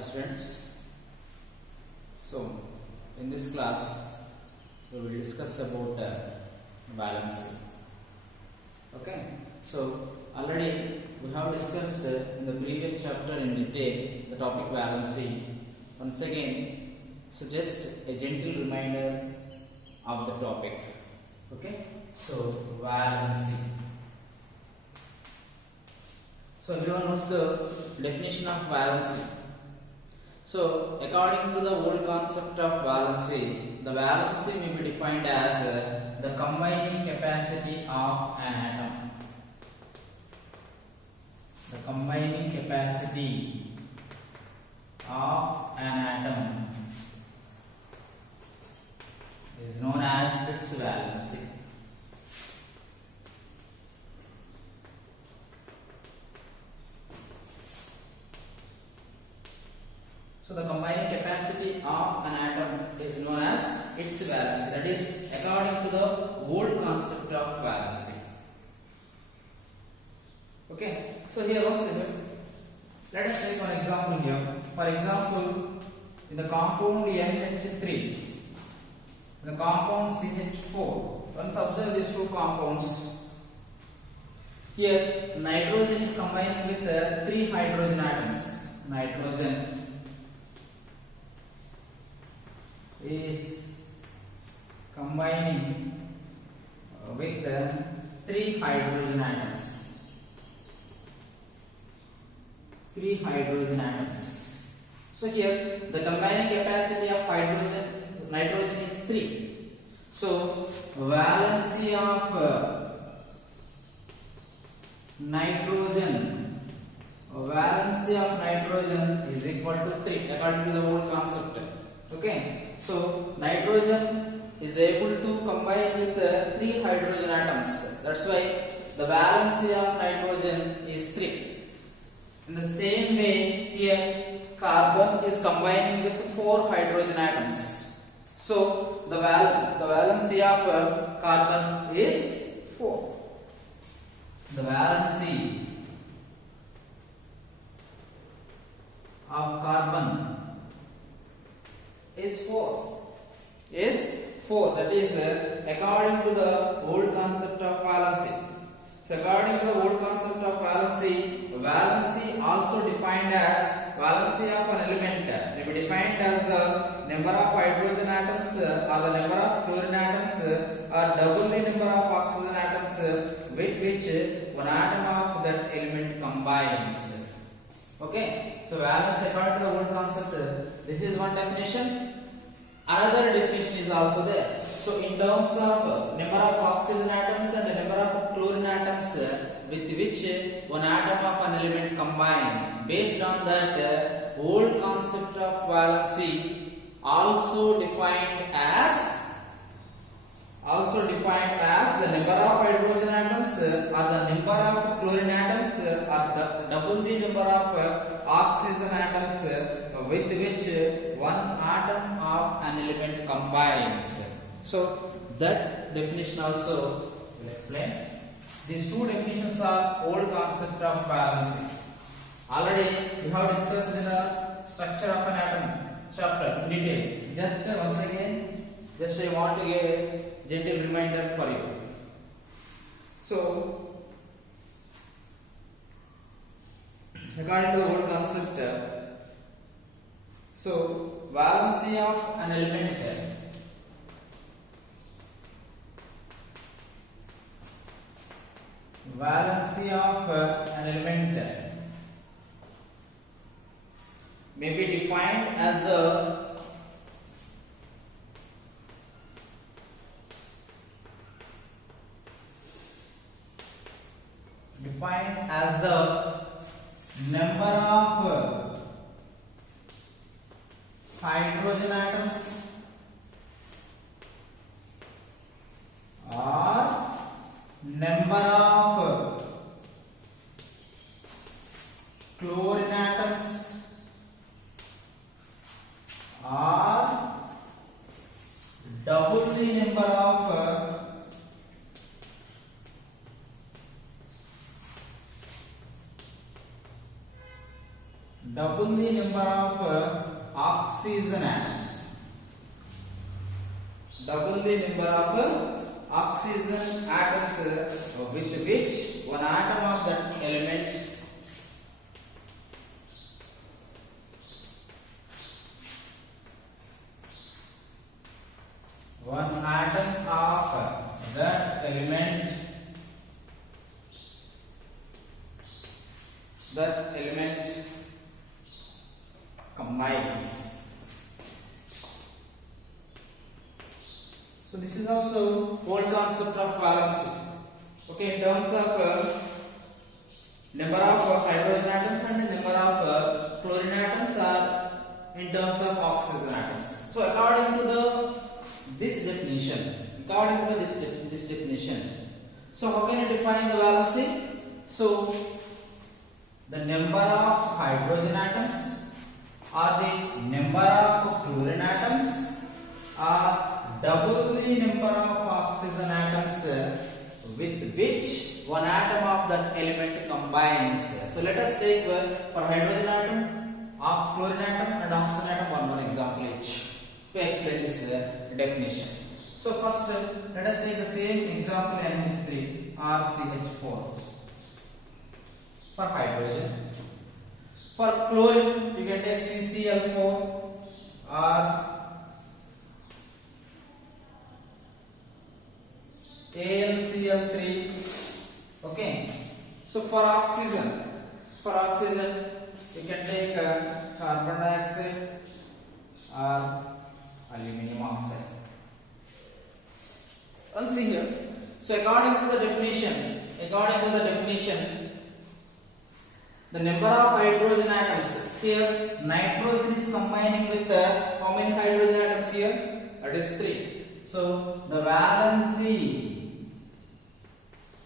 Hi students. So in this class we will discuss about valency. Okay. So already we have discussed in the previous chapter in detail the topic valency. Once again, so just a gentle reminder of the topic. Okay. So valency. So everyone knows the definition of valency. So according to the old concept of valency, the valency may be defined as the combining capacity of an atom. The combining capacity of an atom is known as its valency. So the combining capacity of an atom is known as its valency. That is according to the old concept of valency. Okay. So here also, let us take one example here. For example, in the compound NH3, the compound CH4. Once observe these two compounds. Here nitrogen is combining with 3 hydrogen atoms. Nitrogen is combining with 3 hydrogen atoms. 3 hydrogen atoms. So here the combining capacity of nitrogen is 3. So valency of nitrogen is equal to 3 according to the old concept. Okay. So nitrogen is able to combine with 3 hydrogen atoms. That's why the valency of nitrogen is 3. In the same way, here carbon is combining with 4 hydrogen atoms. So the valency of carbon is 4. The valency of carbon is 4. That is according to the old concept of valency. So according to the old concept of valency also defined as valency of an element may be defined as the number of hydrogen atoms or the number of chlorine atoms or double the number of oxygen atoms with which one atom of that element combines. Okay. So valence according to the old concept, this is one definition. Another definition is also there. So in terms of number of oxygen atoms and the number of chlorine atoms with which one atom of an element combine, based on that old concept of valency also defined as the number of hydrogen atoms or the number of chlorine atoms or double the number of oxygen atoms with which one atom of an element combines. So that definition also will explain. These two definitions are old concept of valency. Already we have discussed in the structure of an atom chapter in detail. Just once again, I want to give a gentle reminder for you. So according to the old concept, so valency of an element may be defined as the number of hydrogen atoms or number of chlorine atoms or double the number of double the number of oxygen atoms. Double the number of oxygen atoms with which one atom of that element that element combines. So this is also whole concept of valency. Okay, in terms of number of hydrogen atoms and the number of chlorine atoms are in terms of oxygen atoms. So according to this definition, so how can you define the valency? So the number of hydrogen atoms or the number of chlorine atoms are double the number of oxygen atoms with which one atom of that element combines. So let us take for hydrogen atom, chlorine atom and oxygen atom one example each to explain this definition. So first let us take the same example NH3 RCH4 for hydrogen. For chlorine you can take CCl4 or AlCl3. Okay. So for oxygen you can take carbon dioxide or aluminum oxide. Let's see here. So according to the definition, the number of hydrogen atoms here, nitrogen is combining with how many hydrogen atoms here? That is 3. So the valency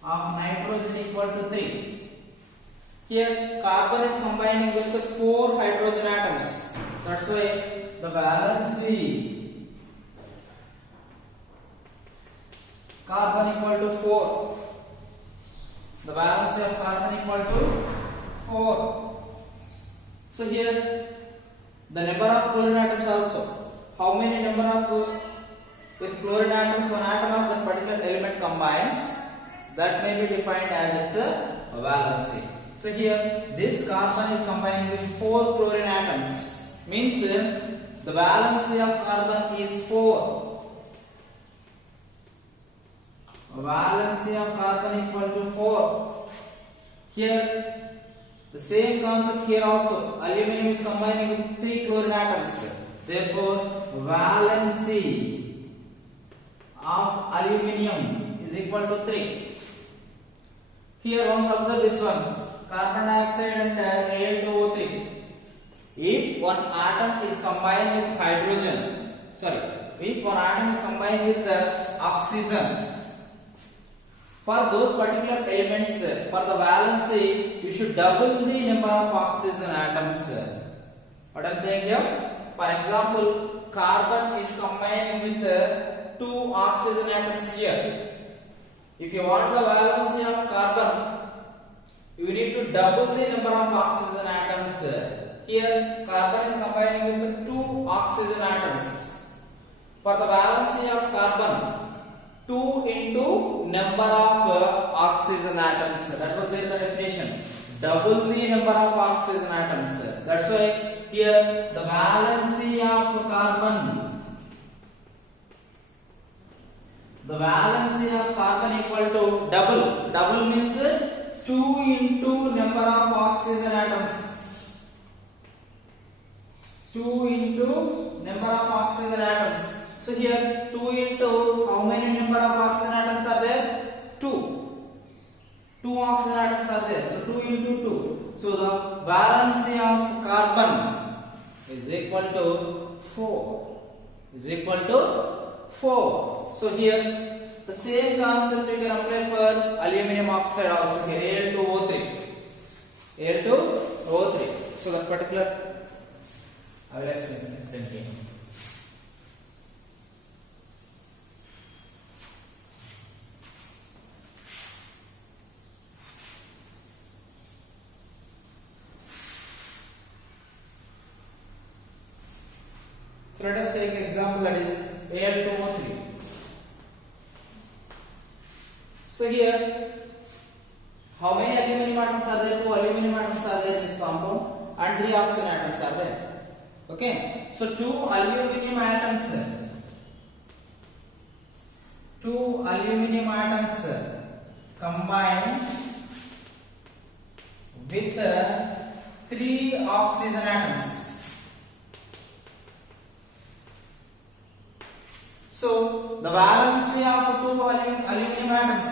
of nitrogen equal to 3. Here carbon is combining with 4 hydrogen atoms. That's why the valency carbon equal to 4. The valency of carbon equal to 4. So here the number of chlorine atoms also. How many number of with chlorine atoms one atom of that particular element combines, that may be defined as its valency. So here this carbon is combining with 4 chlorine atoms, means the valency of carbon is 4. Valency of carbon equal to 4. Here the same concept here also. Aluminum is combining with 3 chlorine atoms. Therefore valency of aluminum is equal to 3. Here once observe this one, carbon dioxide and Al2O3. If one atom is combined with hydrogen, if one atom is combined with oxygen, for those particular elements, for the valency, you should double the number of oxygen atoms. What I am saying here? For example, carbon is combined with 2 oxygen atoms here. If you want the valency of carbon, you need to double the number of oxygen atoms. Here, carbon is combining with 2 oxygen atoms. For the valency of carbon, 2 into number of oxygen atoms. That was there the definition. Double the number of oxygen atoms. That's why here the valency of carbon, equal to double. Double means 2 into number of oxygen atoms. 2 into number of oxygen atoms. So here 2 into how many number of oxygen atoms are there? 2. 2 oxygen atoms are there. So 2 into 2. So the valency of carbon is equal to 4. So here the same concept you can apply for aluminum oxide also here, Al2O3. So that particular I will explain here. So let us take an example, that is Al2O3. So here, how many aluminum atoms are there? 2 aluminum atoms are there in this compound and 3 oxygen atoms are there. Okay, so 2 aluminum atoms combine with 3 oxygen atoms. So the valency of 2 aluminum atoms,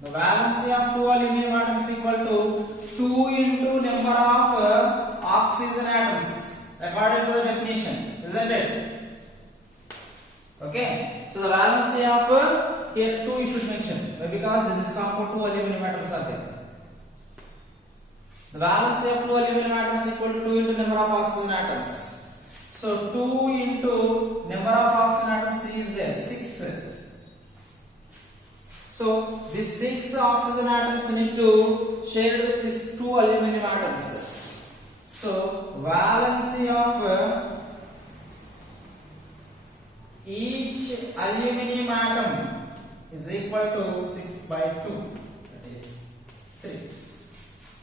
the valency of 2 aluminum atoms equal to 2 into number of oxygen atoms according to the definition, isn't it? Okay, so the valency of here 2 you should mention, because in this compound 2 aluminum atoms are there. The valency of 2 aluminum atoms equal to 2 into number of oxygen atoms. So 2 into number of oxygen atoms is there 6. So these 6 oxygen atoms need to share with these 2 aluminum atoms. So valency of each aluminum atom is equal to 6 by 2, that is 3.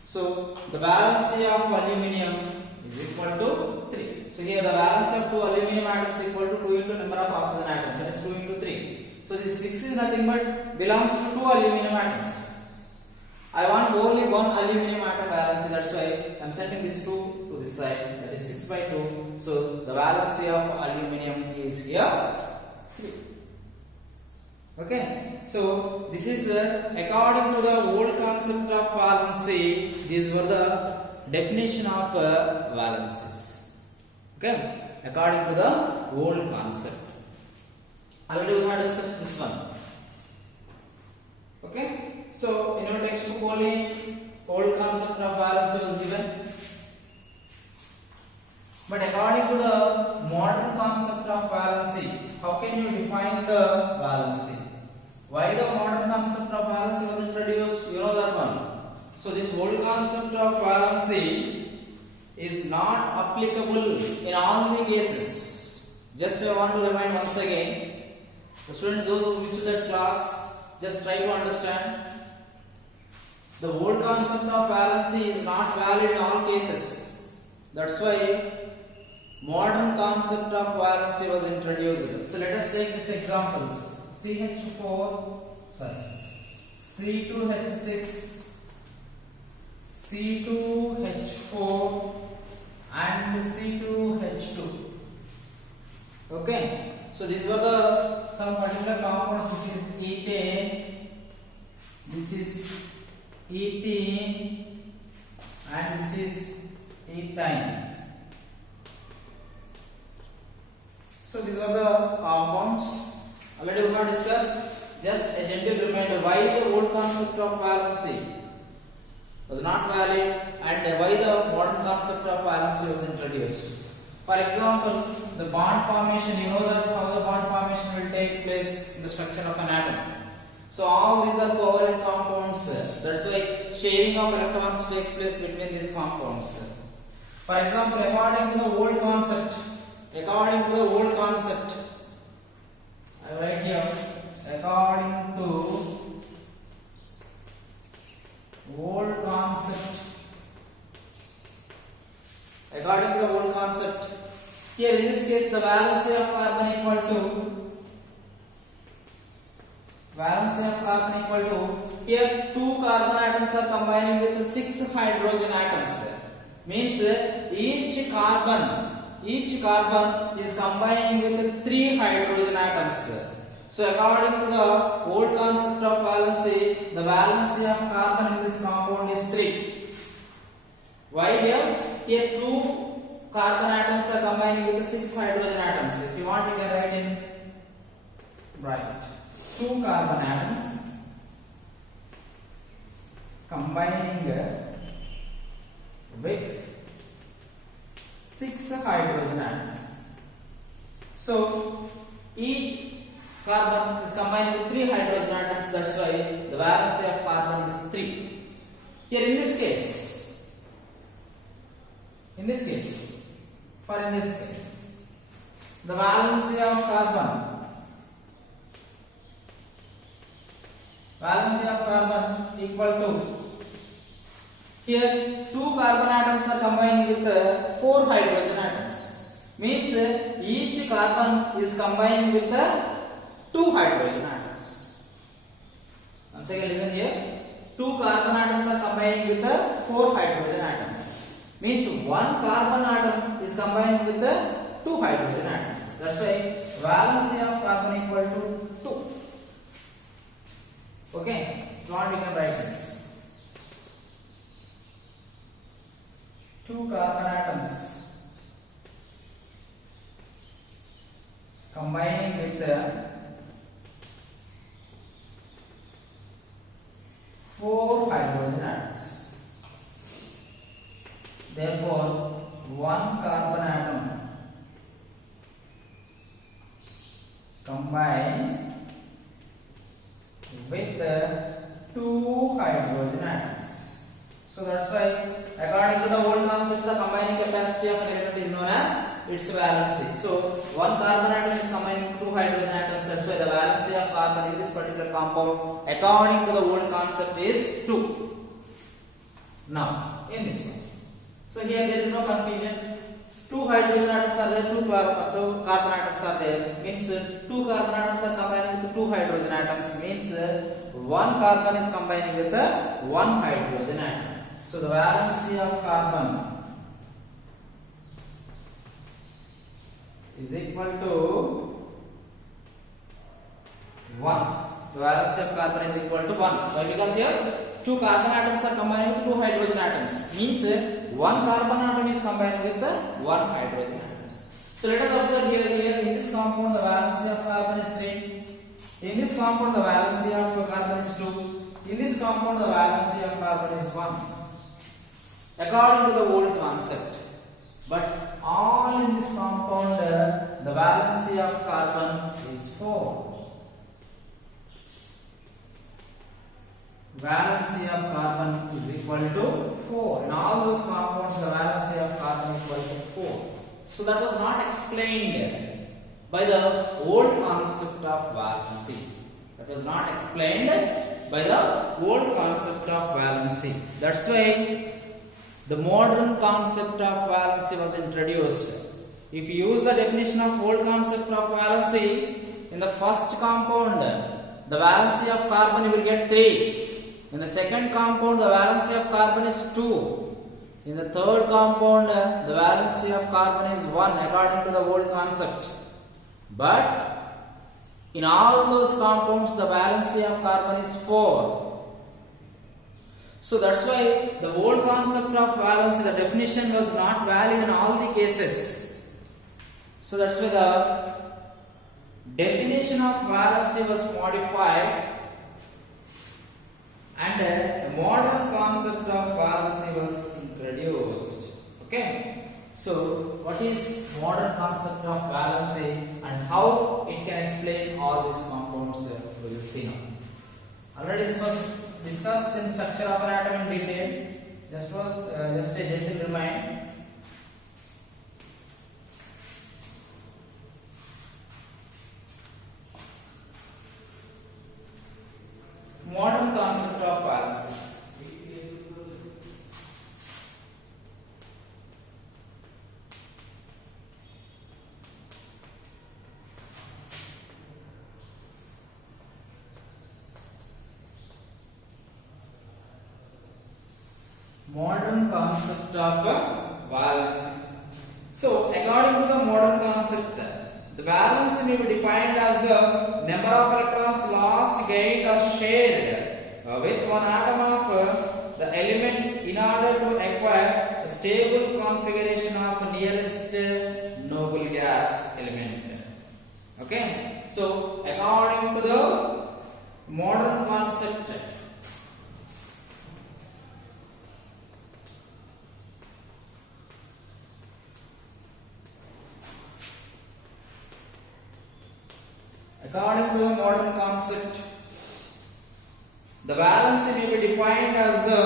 So the valency of aluminum is equal to 3. So here the valency of 2 aluminum atoms is equal to 2 into number of oxygen atoms, that is 2 into 3. So this 6 is nothing but belongs to 2 aluminum atoms. I want only 1 aluminum atom valency, that's why I am setting this 2 to this side, that is 6 by 2. So the valency of aluminum is here 3. Okay, so this is according to the old concept of valency. These were the definition of valencies. Okay, according to the old concept. Already we have discussed this one. Okay, so in your textbook only old concept of valency was given. But according to the modern concept of valency, how can you define the valency? Why the modern concept of valency was introduced? You know that one. So this old concept of valency is not applicable in all the cases. Just I want to remind once again, the students, those who visited that class, just try to understand. The old concept of valency is not valid in all cases. That's why modern concept of valency was introduced. So let us take these examples. C2H6, C2H4 and C2H2. Okay, so these were the some particular compounds. This is ethane, this is ethene, and this is ethine. So these are the compounds. Already we have discussed. Just a gentle reminder why the old concept of valency was not valid and why the modern concept of valency was introduced. For example, the bond formation, you know that how the bond formation will take place in the structure of an atom. So all these are covalent compounds. That's why sharing of electrons takes place between these compounds. For example, according to the old concept, I write here, according to old concept, here in this case the valency of carbon equal to here 2 carbon atoms are combining with the 6 hydrogen atoms. Means each carbon is combining with 3 hydrogen atoms. So according to the old concept of valency, the valency of carbon in this compound is 3. Why here? Here 2 carbon atoms are combining with 6 hydrogen atoms. If you want, you can write in bracket. 2 carbon atoms combining with 6 hydrogen atoms. So each carbon is combined with 3 hydrogen atoms. That's why the valency of carbon is 3. Here in this case, For in this case, the valency of carbon. Valency of carbon equal to, here 2 carbon atoms are combined with 4 hydrogen atoms. Means each carbon is combined with 2 hydrogen atoms. Once again listen here. 2 carbon atoms are combined with 4 hydrogen atoms. Means 1 carbon atom is combined with 2 hydrogen atoms. That's why valency of carbon equal to 2. Okay, now we can write this. 2 carbon atoms combining with 4 hydrogen atoms. Therefore, 1 carbon atom combined with 2 hydrogen atoms. So that's why, according to the old concept, the combining capacity of an element is known as its valency. So 1 carbon atom is combining with 2 hydrogen atoms. That's why the valency of carbon in this particular compound, according to the old concept, is 2. Now, in this one, so here there is no confusion. 2 hydrogen atoms are there, 2 carbon atoms are there. Means 2 carbon atoms are combining with 2 hydrogen atoms. Means 1 carbon is combining with 1 hydrogen atom. So the valency of carbon is equal to 1. The valency of carbon is equal to 1. Why? Because here 2 carbon atoms are combined with 2 hydrogen atoms. Means 1 carbon atom is combined with 1 hydrogen atoms. So let us observe here in this compound the valency of carbon is 3. In this compound the valency of carbon is 2. In this compound the valency of carbon is 1. According to the old concept. But all in this compound the valency of carbon is 4. Valency of carbon is equal to 4. In all those compounds the valency of carbon is equal to 4. So that was not explained by the old concept of valency. That was not explained by the old concept of valency. That's why the modern concept of valency was introduced. If you use the definition of old concept of valency, in the first compound the valency of carbon you will get 3. In the second compound the valency of carbon is 2. In the third compound the valency of carbon is 1 according to the old concept. But in all those compounds the valency of carbon is 4. So that's why the old concept of valency, the definition was not valid in all the cases. So that's why the definition of valency was modified and a modern concept of valency was introduced. Okay. So what is modern concept of valency and how it can explain all these compounds we will see now. Already this was discussed in structure of an atom in detail. Just a gentle reminder. Modern concept of valency. Modern concept of valency. So, according to the modern concept, the valency may be defined as the number of electrons lost, gained, or shared with one atom of the element in order to acquire a stable configuration of nearest noble gas element. Okay. So, according to the modern concept, the valency may be defined as the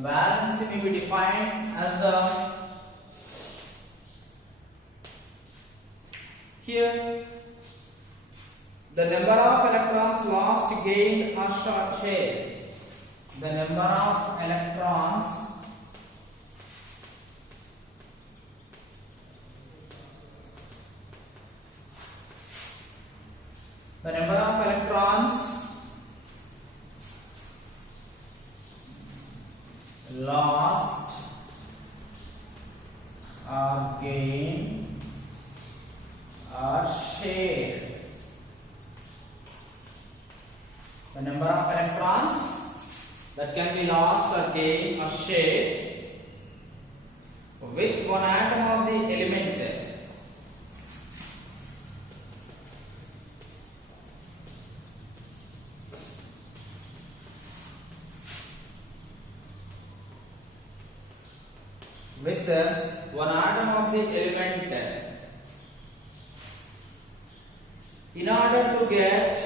valency may be defined as the here the number of electrons lost, gained or shared. The number of electrons lost or gained or shared. The number of electrons that can be lost or gained or shared with one atom of the element in order to get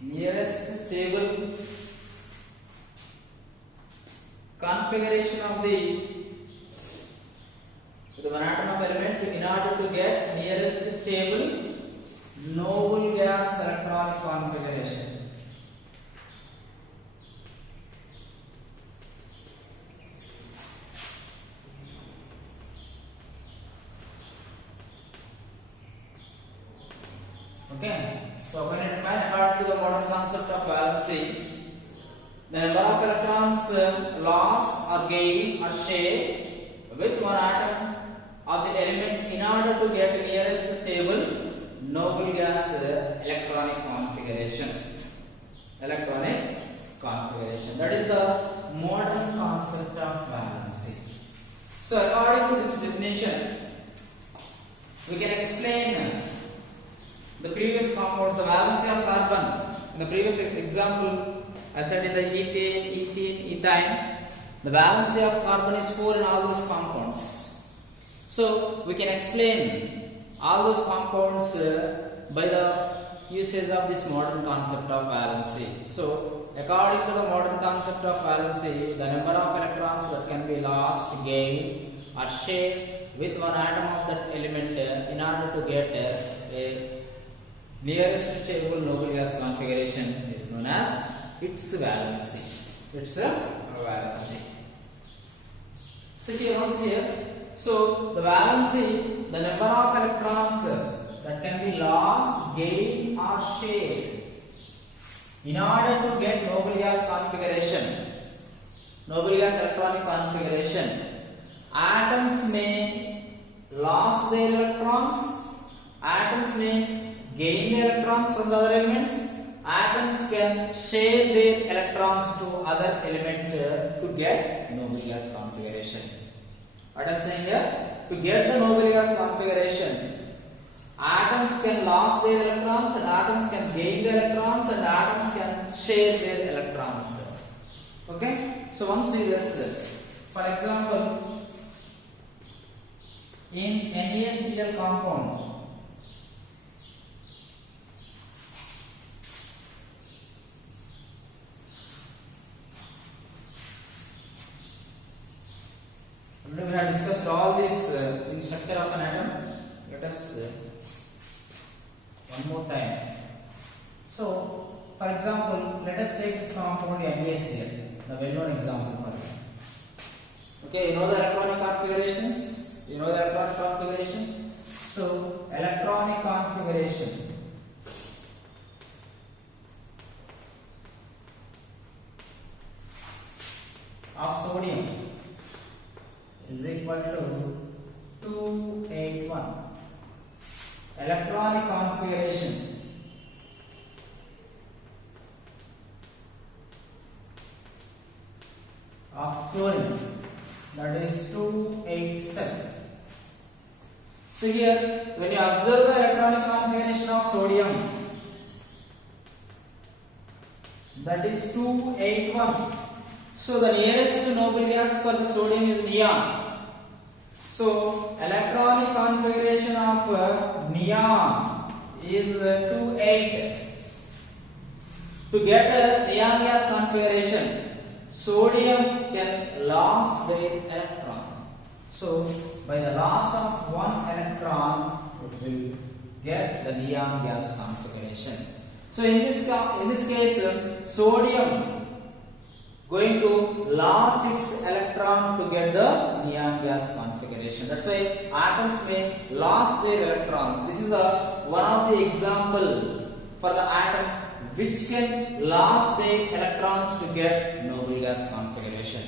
nearest stable configuration of the one atom of element, in order to get nearest stable noble gas electronic configuration. Okay, so when it comes according to the modern concept of valency, the number of electrons lost or gained or shared with one atom of the element in order to get nearest stable noble gas electronic configuration. That is the modern concept of valency. So according to this definition, we can explain the previous compounds, the valency of carbon. In the previous example, I said in the ethane, ethane, the valency of carbon is 4 in all those compounds. So we can explain all those compounds by the usage of this modern concept of valency. So according to the modern concept of valency, the number of electrons that can be lost, gained or shared with one atom of that element in order to get a nearest stable noble gas configuration is known as its valency. It's a valency. So here, so the valency, the number of electrons that can be lost, gained or shared in order to get noble gas configuration, noble gas electronic configuration. Atoms may lose their electrons, atoms may gain the electrons from the other elements, atoms can share their electrons to other elements to get noble gas configuration. What I am saying here, to get the noble gas configuration, atoms can lose their electrons and atoms can gain the electrons and atoms can share their electrons. Okay, so one see this. For example, in NaCl compound, we have discussed all this in structure of an atom. Let us one more time. So, for example, let us take this compound NaCl, the well-known example for it. Okay, you know the electronic configurations. So, electronic configuration of sodium is equal to 281. Electronic configuration of chlorine, that is 287. So here, when you observe the electronic configuration of sodium, that is 281. So the nearest noble gas for the sodium is neon. So electronic configuration of neon is 2,8. To get a neon gas configuration, sodium can lose their electron. So by the loss of one electron, it will get the neon gas configuration. So in this case, sodium going to lose its electron to get the neon gas configuration. That's why atoms may lose their electrons. This is one of the example for the atom which can lose their electrons to get noble gas configuration.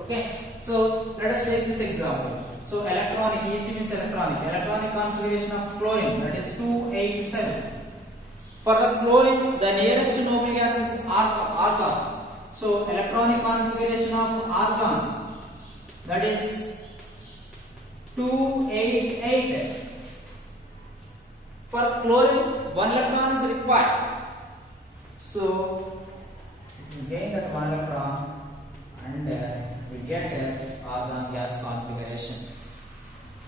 Okay, so let us take this example. So electronic, EC means electronic configuration of chlorine, that is 287. For the chlorine, the nearest noble gas is argon. So electronic configuration of argon, that is 288. For chlorine, one electron is required. So we gain that one electron and we get argon gas configuration.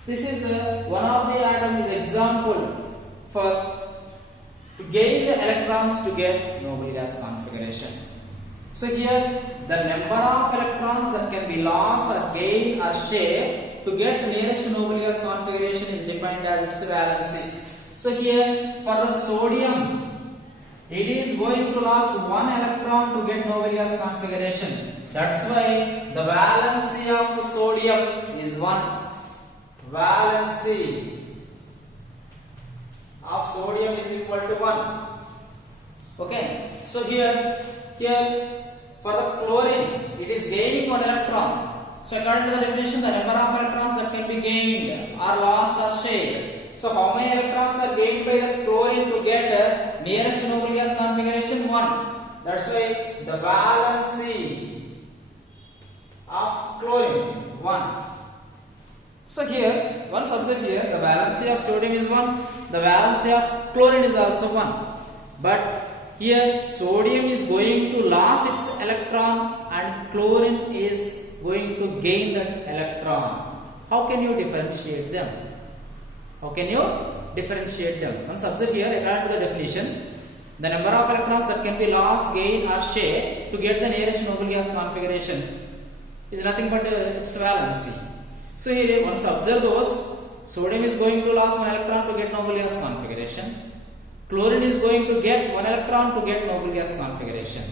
This is one of the atoms example for to gain the electrons to get noble gas configuration. So here the number of electrons that can be lost or gained or shared to get nearest noble gas configuration is defined as its valency. So here for the sodium, it is going to lose one electron to get noble gas configuration. That's why the valency of sodium is 1. Valency of sodium is equal to 1. Okay, so here for the chlorine, it is gaining 1 electron. So according to the definition, the number of electrons that can be gained or lost or shared. So how many electrons are gained by the chlorine to get nearest noble gas configuration? 1. That's why the valency of chlorine 1. So here, once observe here, the valency of sodium is 1, the valency of chlorine is also 1. But here sodium is going to lose its electron and chlorine is going to gain that electron. How can you differentiate them? Once observe here, according to the definition, the number of electrons that can be lost, gained or shared to get the nearest noble gas configuration is nothing but its valency. So here once observe those, sodium is going to lose 1 electron to get noble gas configuration. Chlorine is going to get 1 electron to get noble gas configuration.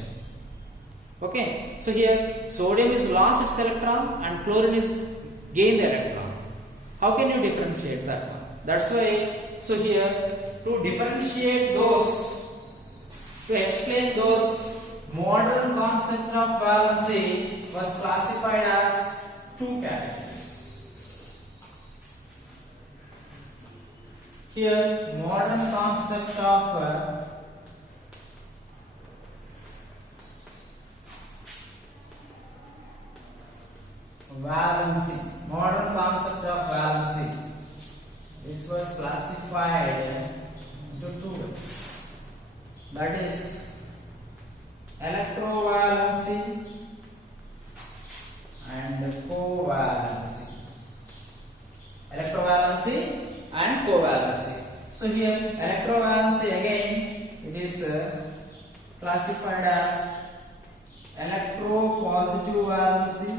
Okay, so here sodium is lost its electron and chlorine is gained the electron. How can you differentiate that one? That's why, so here to differentiate those, to explain those, modern concept of valency was classified as 2 categories. Here modern concept of valency. Modern concept of valency. This was classified into 2 ways. That is electrovalency and covalency. Electrovalency and covalency. So here electrovalency again it is classified as electropositive valency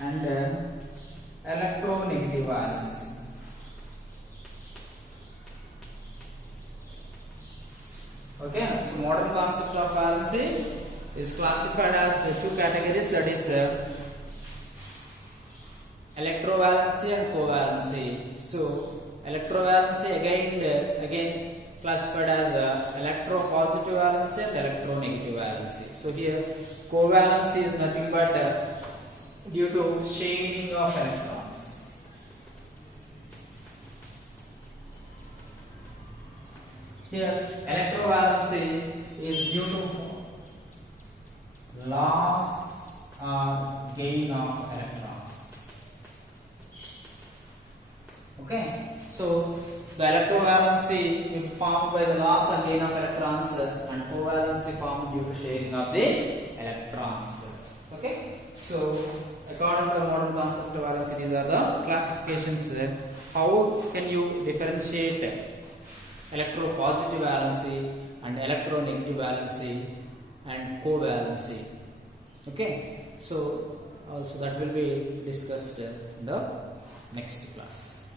and electronegative valency. Okay, so modern concept of valency is classified as 2 categories, that is electrovalency and covalency. So electrovalency again classified as electropositive valency and electronegative valency. So here covalency is nothing but due to sharing of electrons. Here electrovalency is due to loss or gain of electrons. Okay, so the electrovalency will be formed by the loss and gain of electrons, and covalency formed due to sharing of the electrons. Okay, so according to the modern concept of valency, these are the classifications. How can you differentiate electropositive valency and electronegative valency and covalency? Okay, so also that will be discussed in the next class.